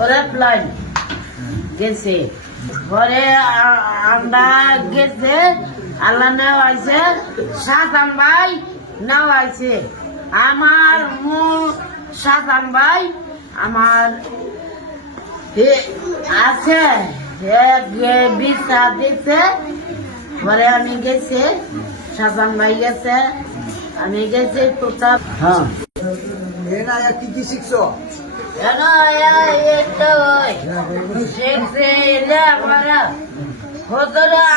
ওরা প্লান গেছে পরে আমরা গেছে আল্লাহ নেওয়া আছে সাতান ভাই নেওয়া আছে আমার সাতান ভাই আমার আছে বিশ্বাস দিচ্ছে পরে আমি গেছি সাতান ভাই গেছে আমি গেছি কোথাও হ্যাঁ কি কি শিখছো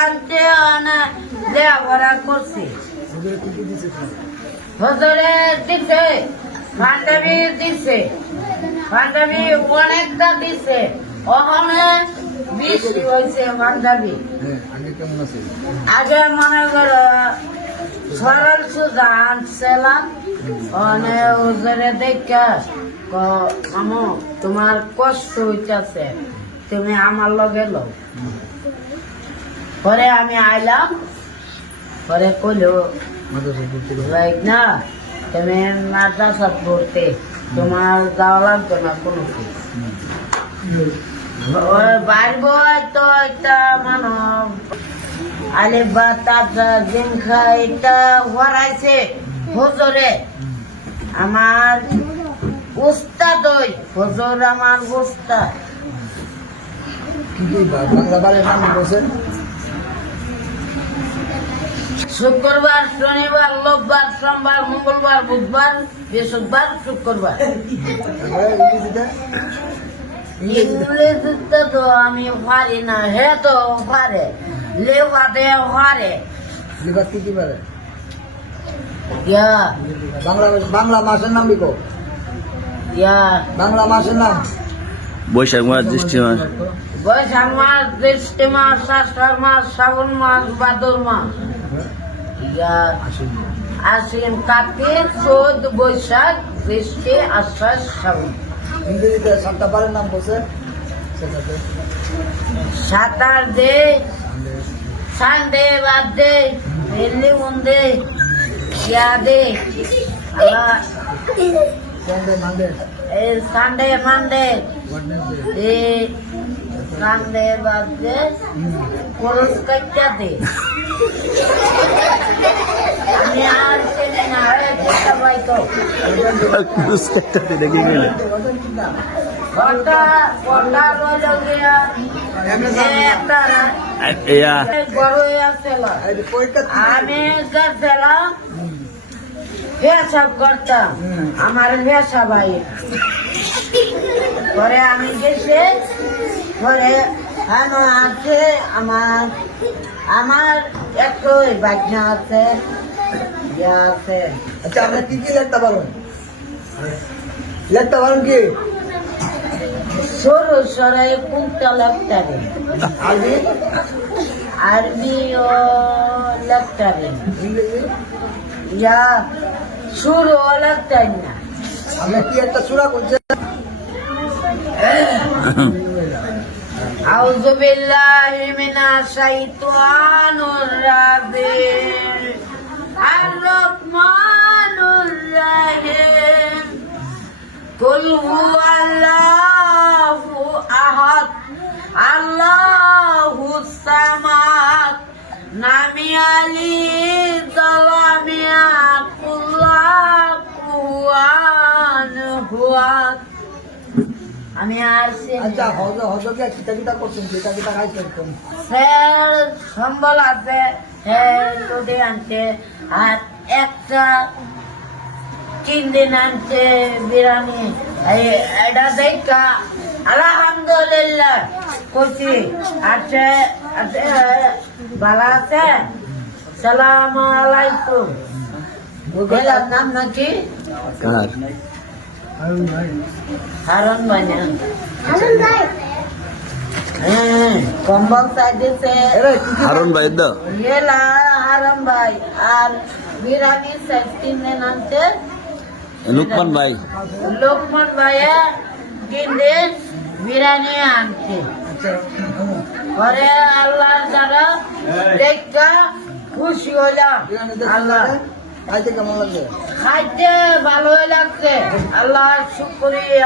আনতে লেখাপড়া করছি হজরে দিচ্ছে পাঞ্জাবি দিচ্ছে পাঞ্জাবি অনেকটা দিচ্ছে ওখানে বৃষ্টি হয়েছে পাঞ্জাবি আগে মনে করো সরল সুজা আনছিলাম মানে ওজরে দেখা আমো তোমার কষ্ট হইতেছে তুমি আমার লগে লো পরে আমি আইলাম পরে কইলো না তুমি মাদ্রাসা পড়তে তোমার যাওয়া লাগতো না কোনো বাড়ব তো একটা মানব আলে বা তাজা জিংখা এটা হরাইছে হজরে আমার উস্তাদ হজর আমার উস্তাদ শুক্রবার শনিবার রোববার সোমবার মঙ্গলবার বুধবার বৃহস্পতিবার শুক্রবার ইংরেজিতে তো আমি পারি না হে তো পারে লেবাতে পারে কি পারে ইয়া বাংলা মাসের নাম লিখো ইয়া বাংলা মাসের নাম বৈশাখ মাস জ্যৈষ্ঠ মাস বৈশাখ মাস জ্যৈষ্ঠ মাস আষাঢ় মাস শ্রাবণ মাস ভাদর মাস ইয়া আশ্বিন কার্তিক চৈত বৈশাখ জ্যৈষ্ঠ আষাঢ় শ্রাবণ ইংরেজিতে সাতটা বারের নাম বলছে সাঁতার দে সানডে বাদ দে দিল্লি মন্দে ইয়া দে সানডে মানডে সানডে বাদ দে খরচ কাটটা দে আমি আর চিনি না ভাই তো আমি গেছিলাম পেশাব করতাম আমার পেশা ভাই পরে আমি গেছি পরে আছে আমার একটু বাজনা আছে ইয়া আছে আচ্ছা আপনি কি কি লিখতে পারেন লিখতে পারেন কি সরু সরাই কোনটা লিখতে হবে আরবি আরবি ও লিখতে হবে ইংরেজি ইয়া শুরু ও লিখতে না আপনি কি একটা সূরা করছেন আউযু বিল্লাহি মিনাশ শাইতানির রাজিম আর-রাহমানুর রাহিম কুল হুয়াল্লাহু আহাদ আল্লাহুস সামাদ নামি আলি যালামিয়া কুল্লাহুয়ান হুয়াদ আমি আর আচ্ছা হজকে কিতা করছেন কিতা খাইছেন স্যার সম্বল আছে লোডে আনছে আর একটা 3 দিন আনছে বিরিয়ানি এটা দেখা আলহামদুলিল্লাহ করছি আচ্ছা ভালো আছে সালাম আলাইকুম বললাম নাম নাকি হারুন ভাই কম্বল চাইছে হারুন ভাই তো হারুন ভাই আর বিরিয়ানি সাইজ 3 দিন আনছে লুকমান ভাই ভাইয়া 3 দিন বিরিয়ানি আনছে পরে আল্লাহ দ্বারা দেখা খুশি হলাম আল্লাহ খাইতে কেমন লাগছে খাইতে ভালোই লাগছে আল্লাহ শুকরিয়া